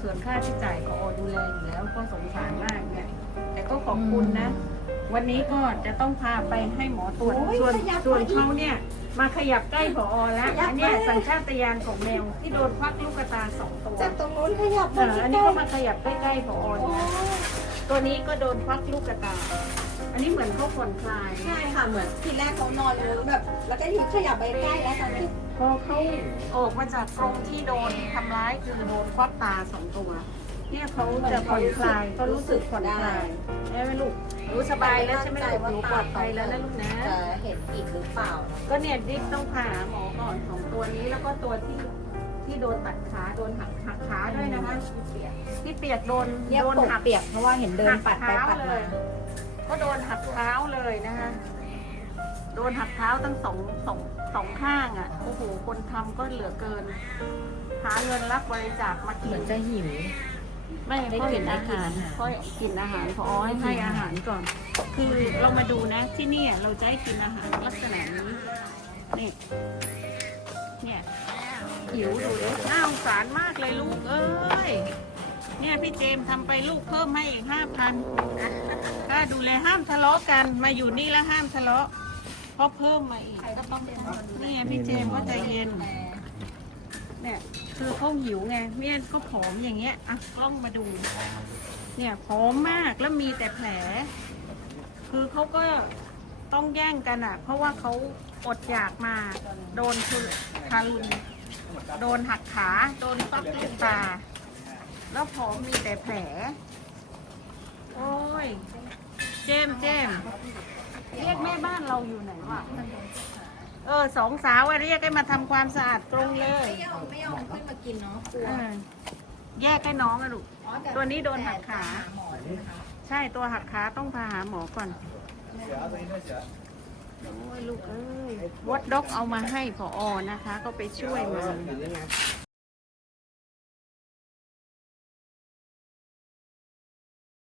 ส่วนค่าใช้จ่ายพอดูแลอยู่แล้วก็สงสารมากเนี่ยแต่ก็ขอบคุณนะ วันนี้ก็จะต้องพาไปให้หมอตรวจโอ้ยส่วนขยับส่วนมาอีกเขาเนี่ย มาขยับใกล้พอแล้วขยับอันเนี้ยมาสัญชาตญาณของแมวที่โดนควักลูกตาสองตัวจากตรงนู้นขยับเอมาอที่อันใกนี้ล้ก็มาขยับใกล้ๆพอโอ้เนี่ย ตัวนี้ก็โดนควักลูกตาอันนี้เหมือนเขาผ่อนคลาย ใช่ค่ะเหมือนทีแรกเขานอนอยู่แบบ แล้วก็ทีขยับไปใกล้แล้วตอนนี้พอเขาออกมาจากกรงที่โดนทำร้ายคือโดนควักตาสองตัว เนี่ยเขาจะผ่อนคลายก็รู้สึกผ่อนคลายใช่ไหมลูกรู้สบายแล้วใช่ไหมลูกหนูปลอดภัยแล้วนะลูกนะ จะเห็นอีกหรือเปล่า ก็เนี่ยดิ๊กต้องพาหาหมอก่อนของตัวนี้แล้วก็ตัวที่ที่โดนตัดขาโดนหักหักขาด้วยนะคะที่ เปียกโดนเรียกโดนปกหักเปียกเพราะว่าเห็นเดินปัดไปปัดเลมายก็โดนหักเท้าเลยนะคะโดนหักเท้าทั้งสองสองสองข้างอะโอ้โหคนทำก็เหลือเกิน หาเงินรับบริจาคมากิเหมืนอนจะหิว ไม่ได้ค่อยกิเห็นนอาหารได้กินอาหารค่อยกินอาหารพอให้ให้อาหารก่อน คือเรามาดูนะที่เนี่ยเราจะให้กินอาหารลักษณะนี้นี่เนี่ยหิวดูเลยน่าสงสารมากเลยลูกเอ้ย เนี่ยพี่เจมส์ทำไปลูกเพิ่มให้อีกห้าพันถ้าดูแลห้ามทะเลาะกันมาอยู่นี่แล้วห้ามทะเลาะเพราะเพิ่มมาอีกก็ต้องเนี่ยพี่เจมส์ก็ใจเย็น เนี่ยคือเขาหิวไงเมี่ยก็ผอมอย่างเงี้ยอะกล้องมาดู เนี่ยผอมมากแล้วมีแต่แผล คือเขาก็ต้องแย่งกันอะ เพราะว่าเขาอดอยากมา โดนคือทารุณโดนหักขา โดนปักลูกตา แล้วผอมมีแต่แผล โอ้ย เจมส์เจมส์เรียกแม่บ้านเราอยู่ไหนวะ เออสองสาวอะเรียกให้มาทำความสะอาดกรงเลยไม่ยอมไม่ยอมขึ้นมากินเนาะกลัวเออแยกให้น้องอะลูก อ๋อแตัวนี้โดนหักขา แต่หมอใช่ไหมคะใช่ตัวหักขาต้องพาหาหมอก่อน โอ้ยลูกเอ้ยวัดด็อกเอามาให้พออนะคะ ก็ไปช่วยมา